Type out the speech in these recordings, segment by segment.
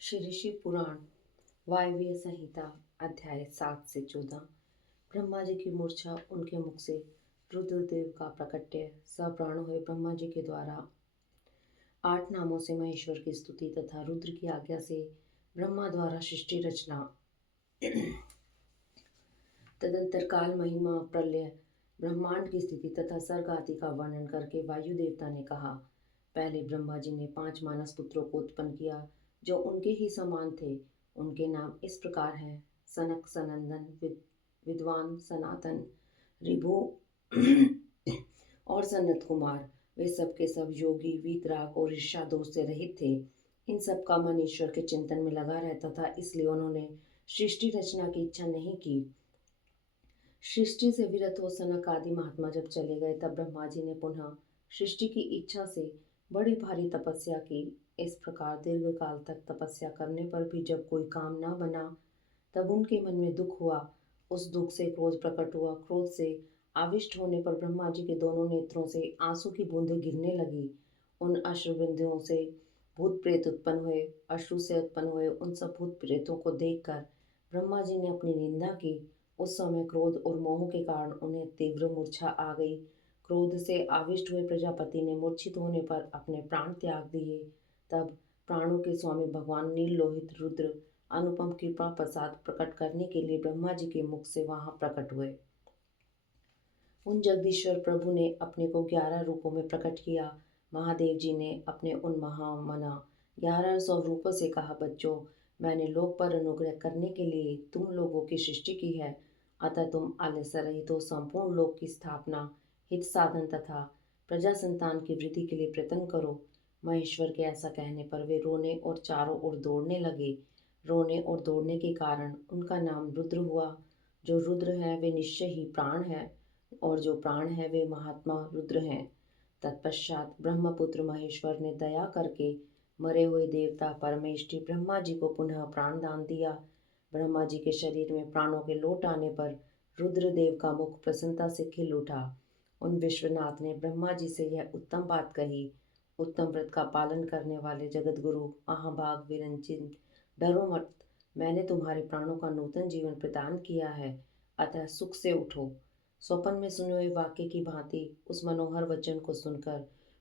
श्री ऋषि पुराण वायव्य संहिता अध्याय 7 से 14। ब्रह्मा जी की मूर्छा, उनके मुख से रुद्रदेव का प्रकट्य, सप्राण हुए ब्रह्मा जी के द्वारा 8 नामों से महेश्वर की स्तुति तथा रुद्र की आज्ञा से ब्रह्मा द्वारा सृष्टि रचना। तदंतर काल महिमा प्रलय ब्रह्मांड की स्थिति तथा सर्ग आदि का वर्णन करके वायु देवता ने कहा। पहले ब्रह्मा जी ने 5 मानस पुत्रों को उत्पन्न किया जो उनके ही समान थे। उनके नाम इस प्रकार हैं: सनक, सनंदन, विद्वान, सनातन, ऋभु और सनत कुमार। वे सब के सब योगी, वीतराग और ईर्ष्या दोष से रहित थे। इन सब का मन ईश्वर के चिंतन में लगा रहता था, इसलिए उन्होंने सृष्टि रचना की इच्छा नहीं की। सृष्टि से विरत हो सनक आदि महात्मा जब चले गए, तब ब्रह्मा जी ने पुनः सृष्टि की इच्छा से बड़ी भारी तपस्या की। इस प्रकार दीर्घ काल तक तपस्या करने पर भी जब कोई काम न बना, तब उनके मन में दुख हुआ। उस दुख से क्रोध प्रकट हुआ। क्रोध से आविष्ट होने पर ब्रह्मा जी के दोनों नेत्रों से आंसू की बूंदें गिरने लगी। उन अश्रु बिंदुओं से भूत प्रेत उत्पन्न हुए। अश्रु से उत्पन्न हुए उन सब भूत प्रेतों को देखकर ब्रह्मा जी ने अपनी निंदा की। उस समय क्रोध और मोह के कारण उन्हें तीव्र मूर्छा आ गई। क्रोध से आविष्ट हुए प्रजापति ने मूर्छित होने पर अपने प्राण त्याग दिए। तब प्राणों के स्वामी भगवान नील लोहित रुद्र अनुपम कृपा प्रसाद प्रकट करने के लिए ब्रह्मा जी के मुख से वहां प्रकट हुए। उन जगदीश्वर प्रभु ने अपने को 11 रूपों में प्रकट किया। महादेव जी ने अपने उन महामना 11 स्वरूपों से कहा, बच्चों, मैंने लोक पर अनुग्रह करने के लिए तुम लोगों की सृष्टि की है, अतः तुम आलस्य रहित हो संपूर्ण लोक की स्थापना, हित साधन तथा प्रजा संतान की वृद्धि के लिए प्रयत्न करो। महेश्वर के ऐसा कहने पर वे रोने और चारों ओर दौड़ने लगे। रोने और दौड़ने के कारण उनका नाम रुद्र हुआ। जो रुद्र है वे निश्चय ही प्राण है, और जो प्राण है वे महात्मा रुद्र हैं। तत्पश्चात ब्रह्मपुत्र महेश्वर ने दया करके मरे हुए देवता परमेष्टि ब्रह्मा जी को पुनः प्राण दान दिया। ब्रह्मा जी के शरीर में प्राणों के लौट आने पर रुद्रदेव का मुख प्रसन्नता से खिल उठा। उन विश्वनाथ ने ब्रह्मा जी से यह उत्तम बात कही, उत्तम व्रत का पालन करने वाले जगत गुरु महाभाग विरंचित, डरो मत। मैंने तुम्हारे प्राणों का नूतन जीवन प्रदान किया है, अतः सुख से उठो। स्वप्न में सुने हुए वाक्य की भांति उस मनोहर वचन को सुनकर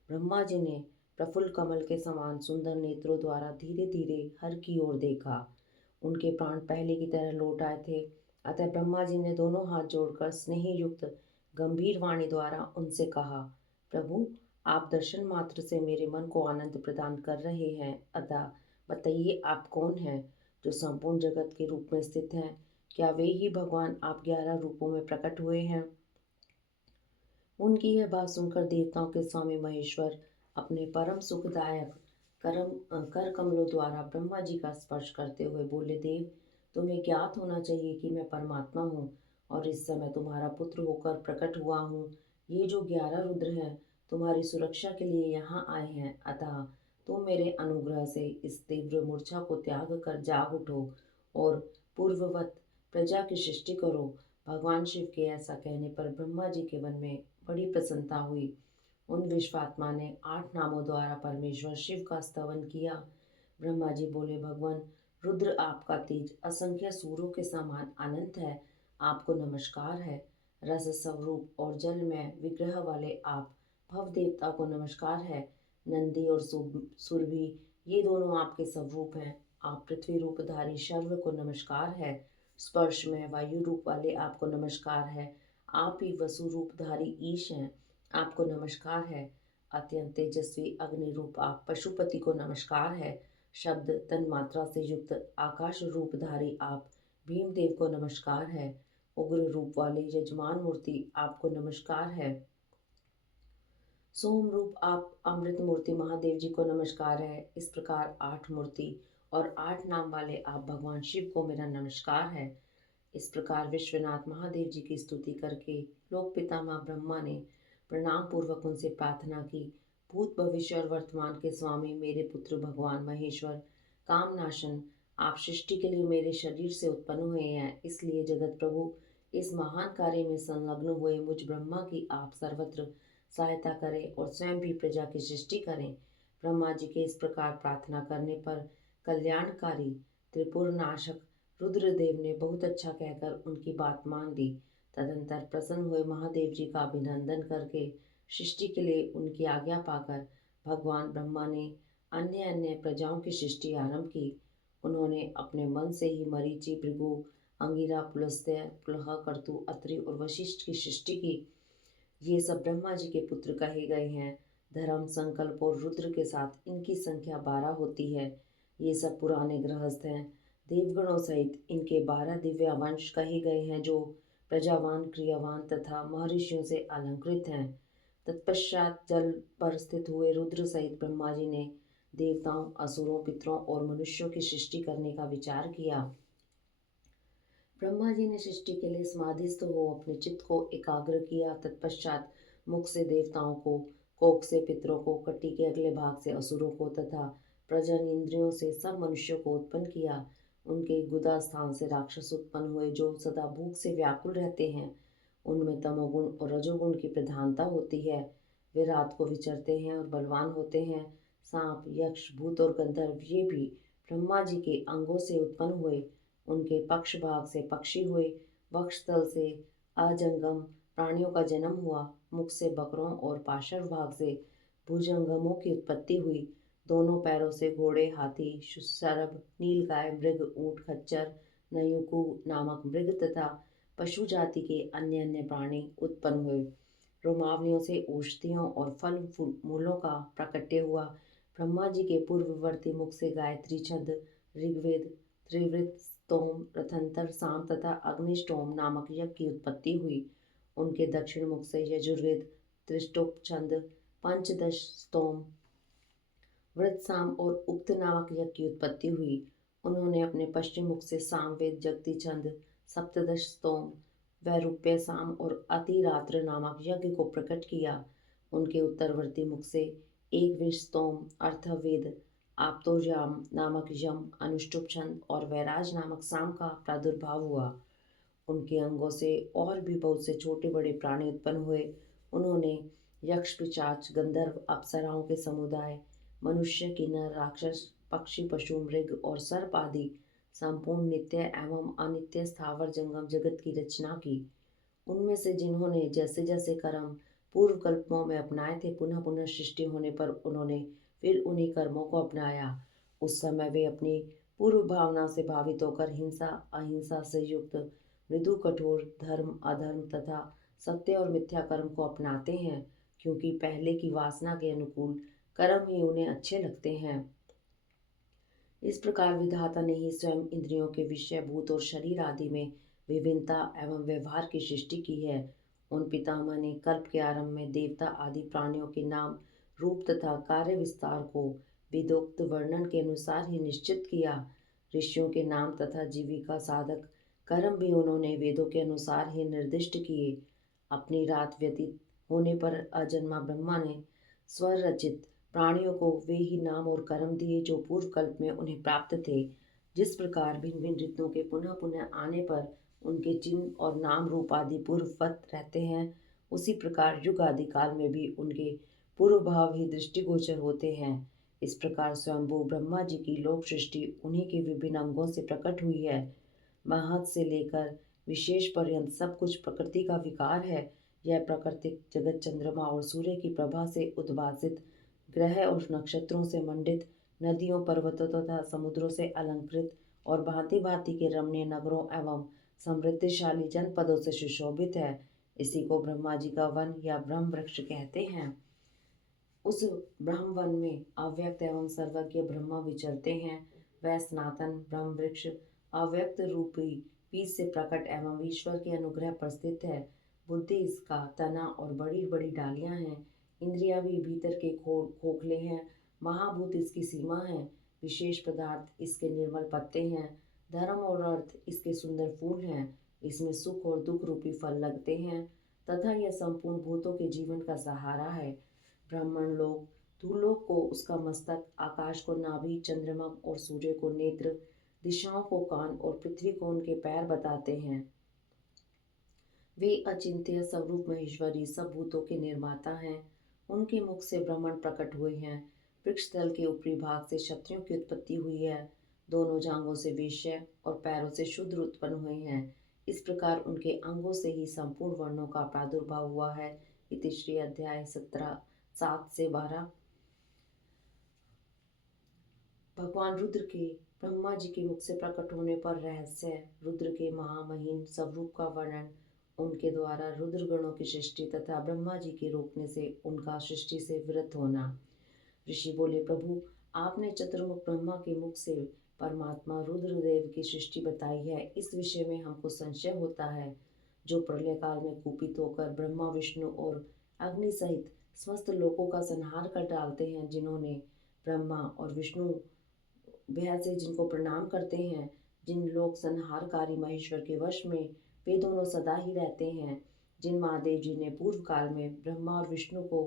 ब्रह्मा जी ने प्रफुल्ल कमल के समान सुंदर नेत्रों द्वारा धीरे धीरे हर की ओर देखा। उनके प्राण पहले की तरह लौट आए थे। अतः ब्रह्मा जी ने दोनों हाथ जोड़कर स्नेह युक्त गंभीर वाणी द्वारा उनसे कहा, प्रभु, आप दर्शन मात्र से मेरे मन को आनंद प्रदान कर रहे हैं, अतः बताइए आप कौन हैं, जो संपूर्ण जगत के रूप में स्थित हैं? क्या वे ही भगवान आप 11 रूपों में प्रकट हुए हैं? उनकी यह बात सुनकर देवताओं के स्वामी महेश्वर अपने परम सुखदायक कर कमलों द्वारा ब्रह्मा जी का स्पर्श करते हुए बोले, देव, तुम्हें ज्ञात होना चाहिए कि मैं परमात्मा हूँ और इस समय तुम्हारा पुत्र होकर प्रकट हुआ हूँ। ये जो 11 रुद्र हैं तुम्हारी सुरक्षा के लिए यहाँ आए हैं, अतः तुम मेरे अनुग्रह से इस तीव्र मूर्छा को त्याग कर जाग उठो और पूर्ववत प्रजा की सृष्टि करो। भगवान शिव के ऐसा कहने पर ब्रह्मा जी के मन में बड़ी प्रसन्नता हुई। उन विश्वात्मा ने 8 नामों द्वारा परमेश्वर शिव का स्तवन किया। ब्रह्मा जी बोले, भगवान रुद्र, आपका तेज असंख्य सूर्यों के समान अनंत है, आपको नमस्कार है। रस स्वरूप और जल में विग्रह वाले आप भव देवता को नमस्कार है। नंदी और सुरभि, ये दोनों आपके स्वरूप हैं। आप पृथ्वी रूपधारी शर्व को नमस्कार है। स्पर्श में वायु रूप वाले आपको नमस्कार है। आप ही वसु रूपधारी ईश हैं, आपको नमस्कार है। अत्यंत तेजस्वी अग्नि रूप आप पशुपति को नमस्कार है। शब्द तन मात्रा से युक्त आकाश रूपधारी आप भीमदेव को नमस्कार है। उग्र रूप वाले यजमान मूर्ति आपको नमस्कार है। सोम रूप आप अमृत मूर्ति महादेव जी को नमस्कार है। इस प्रकार 8 मूर्ति और 8 नाम वाले आप भगवान शिव को मेरा नमस्कार है। इस प्रकार विश्वनाथ महादेव जी की स्तुति करके लोक पितामह ब्रह्मा ने प्रणाम पूर्वक उनसे प्रार्थना की, भूत भविष्य और वर्तमान के स्वामी मेरे पुत्र भगवान महेश्वर कामनाशन, आप सृष्टि के लिए मेरे शरीर से उत्पन्न हुए हैं, इसलिए जगत प्रभु इस महान कार्य में संलग्न हुए मुझ ब्रह्मा की आप सर्वत्र सहायता करें और स्वयं भी प्रजा की सृष्टि करें। ब्रह्मा जी के इस प्रकार प्रार्थना करने पर कल्याणकारी त्रिपुर नाशक रुद्रदेव ने बहुत अच्छा कहकर उनकी बात मान ली। तदंतर प्रसन्न हुए महादेव जी का अभिनंदन करके सृष्टि के लिए उनकी आज्ञा पाकर भगवान ब्रह्मा ने अन्य अन्य प्रजाओं की सृष्टि आरंभ की। उन्होंने अपने मन से ही मरीचि, भृगु, अंगिरा, पुलस्त्य, पुलह, कर्तु, अत्रि और वशिष्ठ की सृष्टि की। ये सब ब्रह्मा जी के पुत्र कहे गए हैं। धर्म, संकल्प और रुद्र के साथ इनकी संख्या 12 होती है। ये सब पुराने गृहस्थ हैं। देवगणों सहित इनके 12 दिव्य वंश कहे गए हैं जो प्रजावान, क्रियावान तथा महर्षियों से अलंकृत हैं। तत्पश्चात जल पर स्थित हुए रुद्र सहित ब्रह्मा जी ने देवताओं, असुरों, पितरों और मनुष्यों की सृष्टि करने का विचार किया। ब्रह्मा जी ने सृष्टि के लिए समाधिस्थ हो अपने चित्त को एकाग्र किया। तत्पश्चात मुख से देवताओं को, कोख से पितरों को, कटी के अगले भाग से असुरों को तथा प्रजन इंद्रियों से सब मनुष्यों को उत्पन्न किया। उनके गुदा स्थान से राक्षस उत्पन्न हुए जो सदा भूख से व्याकुल रहते हैं। उनमें तमोगुण और रजोगुण की प्रधानता होती है। वे रात को विचरते हैं और बलवान होते हैं। सांप, यक्ष, भूत और गंधर्व ये भी ब्रह्मा जी के अंगों से उत्पन्न हुए। उनके पक्ष भाग से पक्षी हुए। वक्षस्थल से अजंगम प्राणियों का जन्म हुआ। मुख से बकरों और पार्श्व भाग से भुजंगमों की उत्पत्ति हुई। दोनों पैरों से घोड़े, हाथी, सरभ, नीलगाय, मृग, ऊंट, खच्चर, नयूकु नामक मृग तथा पशु जाति के अन्य अन्य प्राणी उत्पन्न हुए। रोमावलियों से औषधियों और फल मूलों का प्राकट्य हुआ। ब्रह्मा जी के पूर्ववर्ती मुख से गायत्री छंद, ऋग्वेद, त्रिवृत, स्तोम, रथंतर, साम तथा अग्निष्टोम नामक यज्ञ की उत्पत्ति हुई। उनके दक्षिण मुख से यजुर्वेद, त्रिष्टुप छंद, पंचदश स्तोम, वृत्साम और उक्त नामक यज्ञ की उत्पत्ति हुई। उन्होंने अपने पश्चिम मुख से सामवेद, जगती छंद, सप्तदश स्तोम, वैरूप्य साम और अतिरात्र नामक यज्ञ को प्रकट किया। उनके उत्तरवर्ती मुख से एक स्तोम, अर्थवेद, आप्तोजाम नामक यम, अनुष्टुप छंद और वैराज नामक साम का प्रादुर्भाव हुआ। उनके अंगों से और भी बहुत से छोटे बड़े प्राणी उत्पन्न हुए। उन्होंने यक्ष, पिशाच, गंधर्व, अप्सराओं के समुदाय, मनुष्य, किन्नर, राक्षस, पक्षी, पशु, मृग और सर्प आदि संपूर्ण नित्य एवं अनित्य स्थावर जंगम जगत की रचना की। उनमें से जिन्होंने जैसे जैसे कर्म पूर्व कल्पों में अपनाए थे, पुनः पुनः सृष्टि होने पर उन्होंने फिर उन्हीं कर्मों को अपनाया। उस समय वे अपनी पूर्व भावना से भावित होकर हिंसा, अहिंसा से युक्त मृदु, कठोर, धर्म, अधर्म तथा सत्य और मिथ्या कर्म को अपनाते हैं, क्योंकि पहले की वासना के अनुकूल कर्म ही उन्हें अच्छे लगते हैं। इस प्रकार विधाता ने ही स्वयं इंद्रियों के विषय, भूत और शरीर आदि में विभिन्नता एवं व्यवहार की सृष्टि की है। उन पितामह ने कल्प के आरंभ में देवता आदि प्राणियों के नाम, रूप तथा कार्य विस्तार को विदोक्त वर्णन के अनुसार ही निश्चित किया। ऋषियों के नाम तथा जीविका साधक कर्म भी उन्होंने वेदों के अनुसार ही निर्दिष्ट किए। अपनी रात व्यतीत होने पर अजन्मा ब्रह्मा ने स्वरचित प्राणियों को वे ही नाम और कर्म दिए जो पूर्व कल्प में उन्हें प्राप्त थे। जिस प्रकार भिन्न भिन्न ऋतुओं के पुनः पुनः आने पर उनके चिन्ह और नाम रूप आदि पूर्ववत रहते हैं, उसी प्रकार युग आदि काल में भी उनके पूर्व भाव ही दृष्टिगोचर होते हैं। इस प्रकार स्वयंभू ब्रह्मा जी की लोक सृष्टि उन्हीं के विभिन्न अंगों से प्रकट हुई है। महत् से लेकर विशेष पर्यंत सब कुछ प्रकृति का विकार है। यह प्राकृतिक जगत चंद्रमा और सूर्य की प्रभा से उद्भासित, ग्रह और नक्षत्रों से मंडित, नदियों, पर्वतों तथा समुद्रों से अलंकृत और भांति भांति के रमणीय नगरों एवं समृद्धिशाली जनपदों से सुशोभित है। इसी को ब्रह्मा जी का वन या ब्रह्म वृक्ष कहते हैं। उस ब्रह्म वन में अव्यक्त एवं सर्वज्ञ ब्रह्मा विचरते हैं। वह सनातन ब्रह्म वृक्ष अव्यक्त रूपी बीज से प्रकट एवं ईश्वर के अनुग्रह पर स्थित है। बुद्धि इसका तना और बड़ी बड़ी डालियां हैं। इंद्रियां भी भीतर के खोखले हैं। महाभूत इसकी सीमा है। विशेष पदार्थ इसके निर्मल पत्ते हैं। धर्म और अर्थ इसके सुंदर फूल हैं। इसमें सुख और दुख रूपी फल लगते हैं तथा यह संपूर्ण भूतों के जीवन का सहारा है। ब्राह्मण लोग भूलोक को उसका मस्तक, आकाश को नाभि, चंद्रमा और सूर्य को नेत्र, दिशाओं को कान और पृथ्वी को उनके पैर बताते हैं। वे अचिंत्य स्वरूप महेश्वरी सब भूतों के निर्माता हैं। उनके मुख से ब्रह्मण प्रकट हुए हैं। वृक्ष तल के ऊपरी भाग से क्षत्रियों की उत्पत्ति हुई है। जांघों से वेश्या और पैरों से शूद्र उत्पन्न हुए हैं। इस प्रकार उनके अंगों से ही संपूर्ण वर्णों का प्रादुर्भाव हुआ है। इतिश्री अध्याय 17 7 से 12। भगवान रुद्र के ब्रह्मा जी के मुख से प्रकट होने पर रहस्य रुद्र के महामहिम स्वरूप का वर्णन, उनके द्वारा रुद्र गणों की सृष्टि तथा ब्रह्मा जी के रोकने से उनका सृष्टि से विरत होना। ऋषि बोले, प्रभु आपने चतुर्मुख ब्रह्मा के मुख से परमात्मा रुद्रदेव की सृष्टि बताई है। इस विषय में हमको संशय होता है। जो प्रलय काल में कुपित होकर ब्रह्मा विष्णु और अग्नि सहित समस्त लोकों का संहार कर डालते हैं, जिन्होंने ब्रह्मा और विष्णु भय से जिनको प्रणाम करते हैं, जिन लोक संहारकारी महेश्वर के वश में वे दोनों सदा ही रहते हैं, जिन महादेव जी ने पूर्व काल में ब्रह्मा और विष्णु को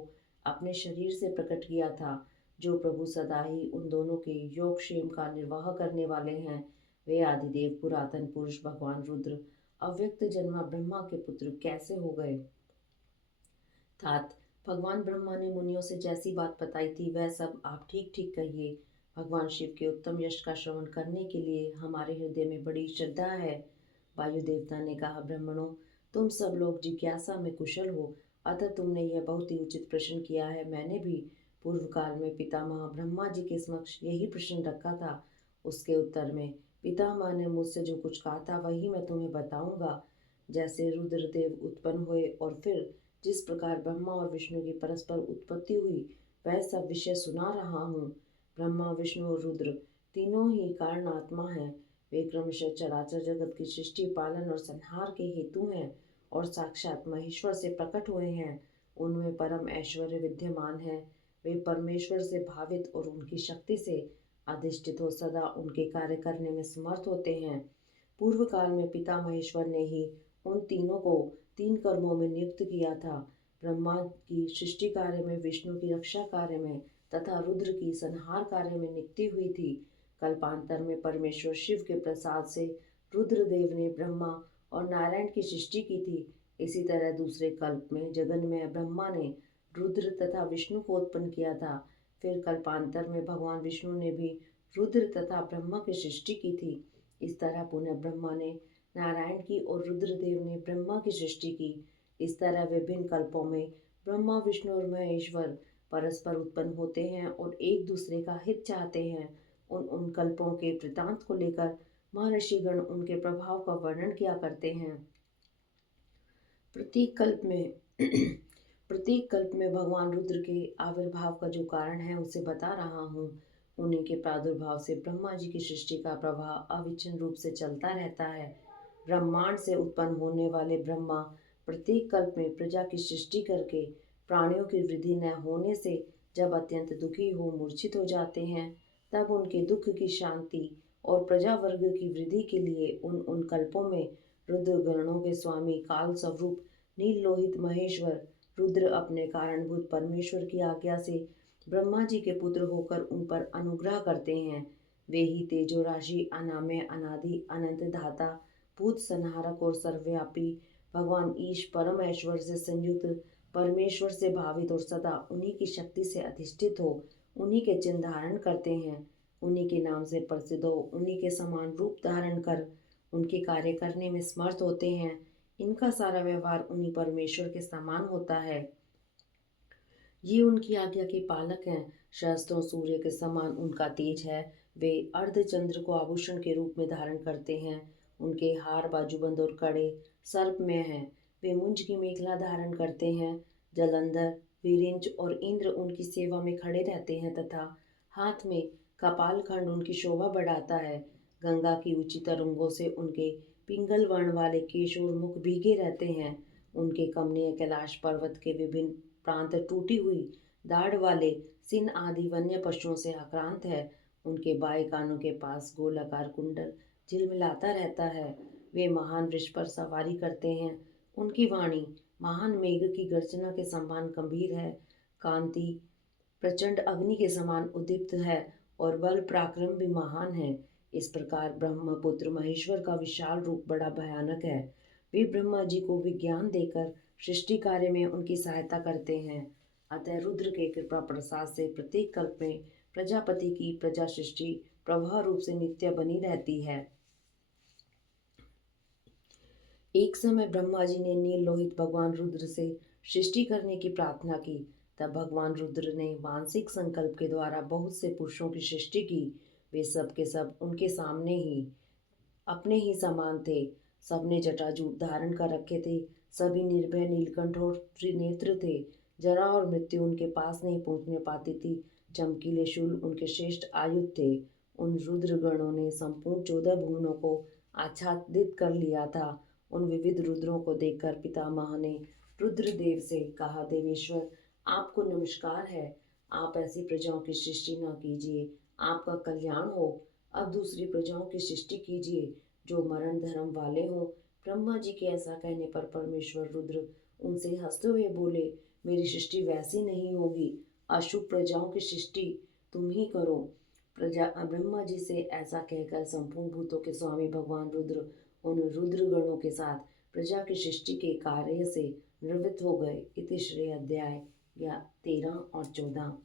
अपने शरीर से प्रकट किया था, जो प्रभु सदा ही उन दोनों के योगक्षेम का निर्वाह करने वाले हैं, वे आदिदेव पुरातन पुरुष भगवान रुद्र अव्यक्त जन्मा ब्रह्मा के पुत्र कैसे हो गए। तात भगवान ब्रह्मा ने मुनियों से जैसी बात बताई थी वह सब आप ठीक ठीक कहिए। भगवान शिव के उत्तम यश का श्रवण करने के लिए हमारे हृदय में बड़ी श्रद्धा है। वायु देवता ने कहा, ब्राह्मणों तुम सब लोग जिज्ञासा में कुशल हो, अतः तुमने यह बहुत ही उचित प्रश्न किया है। मैंने भी पूर्व काल में पितामह ब्रह्मा जी के समक्ष यही प्रश्न रखा था। उसके उत्तर में पितामह ने मुझसे जो कुछ कहा था वही मैं तुम्हें बताऊंगा। जैसे रुद्रदेव उत्पन्न हुए और फिर जिस प्रकार ब्रह्मा और विष्णु की परस्पर उत्पत्ति हुई, वह सब विषय सुना रहा हूँ। ब्रह्मा विष्णु और रुद्र तीनों ही कारणात्मा हैं। वे क्रमशः चराचर जगत की सृष्टि पालन और संहार के हेतु हैं और साक्षात महेश्वर से प्रकट हुए हैं। उनमें परम ऐश्वर्य विद्यमान है। वे परमेश्वर से भावित और उनकी शक्ति से अधिष्ठित हो सदा उनके कार्य करने में समर्थ होते हैं। पूर्व काल में पिता महेश्वर ने ही उन तीनों को 3 कर्मों में नियुक्त किया था। ब्रह्मा की सृष्टि कार्य में, विष्णु की रक्षा कार्य में तथा रुद्र की संहार कार्य में नियुक्ति हुई थी। कल्पांतर में परमेश्वर शिव के प्रसाद से रुद्रदेव ने ब्रह्मा और नारायण की सृष्टि की थी। इसी तरह दूसरे कल्प में जगन में ब्रह्मा ने रुद्र तथा विष्णु को उत्पन्न किया था। फिर कल्पांतर में भगवान विष्णु ने भी रुद्र तथा ब्रह्मा की सृष्टि की थी। इस तरह पुनः ब्रह्मा ने नारायण की और रुद्रदेव ने ब्रह्मा की सृष्टि की। इस तरह विभिन्न कल्पों में ब्रह्मा विष्णु और महेश्वर परस्पर उत्पन्न होते हैं और एक दूसरे का हित चाहते हैं। उन कल्पों के वृतांत को लेकर महर्षिगण उनके प्रभाव का वर्णन किया करते हैं। प्रत्येक कल्प में भगवान रुद्र के आविर्भाव का जो कारण है उसे बता रहा हूँ। उन्हीं के प्रादुर्भाव से ब्रह्मा जी की सृष्टि का प्रभाव अविच्छिन्न रूप से चलता रहता है। ब्रह्मांड से उत्पन्न होने वाले ब्रह्मा प्रत्येक कल्प में प्रजा की सृष्टि करके प्राणियों की वृद्धि न होने से जब अत्यंत दुखी हो मूर्छित हो जाते हैं, तब उनके दुख की शांति और प्रजा वर्ग की वृद्धि के लिए उन कल्पों में रुद्र गणों के स्वामी काल स्वरूप नील लोहित महेश्वर रुद्र अपने कारणभूत परमेश्वर की आज्ञा से ब्रह्मा जी के पुत्र होकर उन पर अनुग्रह करते हैं। वे ही तेजो राशि, अनामय, अनादि, अनंत धाता, भूत संहारक और सर्वव्यापी भगवान ईश परम ऐश्वर्य से संयुक्त परमेश्वर से भावित और सदा उन्हीं की शक्ति से अधिष्ठित हो उन्हीं के चिन्ह धारण करते हैं, उन्हीं के नाम से प्रसिद्ध हो, उन्हीं के समान रूप धारण कर उनके कार्य करने में समर्थ होते हैं। इनका सारा व्यवहार उन्हीं परमेश्वर के समान होता है। ये उनकी आज्ञा के पालक हैं। सहस्त्रों सूर्य के समान उनका तेज है। वे अर्धचंद्र को आभूषण के रूप में धारण करते हैं। उनके हार, बाजूबंद और कड़े सर्प में हैं। वे मुंज की मेखला धारण करते हैं। जलंधर, विरिंच और इंद्र उनकी सेवा में खड़े रहते हैं तथा हाथ में कपाल खंड उनकी शोभा बढ़ाता है। गंगा की ऊंची तरंगों से उनके पिंगल वर्ण वाले केश और मुख भीगे रहते हैं। उनके कमनीय कैलाश पर्वत के विभिन्न प्रांत टूटी हुई दाढ़ वाले सिंह आदि वन्य पशुओं से आक्रांत है। उनके बाएं कानों के पास गोलाकार कुंडल झिलमिलाता रहता है। वे महान वृक्ष पर सवारी करते हैं। उनकी वाणी महान मेघ की गर्जना के समान गंभीर है। कांति प्रचंड अग्नि के समान उद्दीप्त है और बल पराक्रम भी महान है। इस प्रकार ब्रह्मपुत्र महेश्वर का विशाल रूप बड़ा भयानक है। वे ब्रह्मा जी को विज्ञान देकर सृष्टि कार्य में उनकी सहायता करते हैं। अतः रुद्र के कृपा प्रसाद से प्रत्येक कल्प में प्रजापति की प्रजा सृष्टि प्रवाह रूप से नित्य बनी रहती है। एक समय ब्रह्मा जी ने नील लोहित भगवान रुद्र से सृष्टि करने की प्रार्थना की। तब भगवान रुद्र ने मानसिक संकल्प के द्वारा बहुत से पुरुषों की सृष्टि की। वे सब के सब उनके सामने ही अपने ही समान थे। सबने जटाजूट धारण कर रखे थे। सभी निर्भय, नीलकंठ और त्रिनेत्र थे। जरा और मृत्यु उनके पास नहीं पहुंचने पाती थी। चमकीले शूल उनके श्रेष्ठ आयुध थे। उन रुद्रगणों ने संपूर्ण 14 भुवनों को आच्छादित कर लिया था। उन विविध रुद्रों को देखकर पितामह ने रुद्रदेव से कहा, देवेश्वर, आपको नमस्कार है। आप ऐसी प्रजाओं की सृष्टि न कीजिए, आपका कल्याण हो। अब दूसरी प्रजाओं की सृष्टि कीजिए जो मरण धर्म वाले हों। ब्रह्मा जी के ऐसा कहने पर परमेश्वर रुद्र उनसे हंसते हुए बोले, मेरी सृष्टि वैसी नहीं होगी। अशुभ प्रजाओं की सृष्टि तुम ही करो। प्रजा ब्रह्मा जी से ऐसा कहकर संपूर्ण भूतों के स्वामी भगवान रुद्र उन रुद्रगणों के साथ प्रजा की सृष्टि के कार्य से निवृत्त हो गए। इति श्री अध्याय 13 और 14।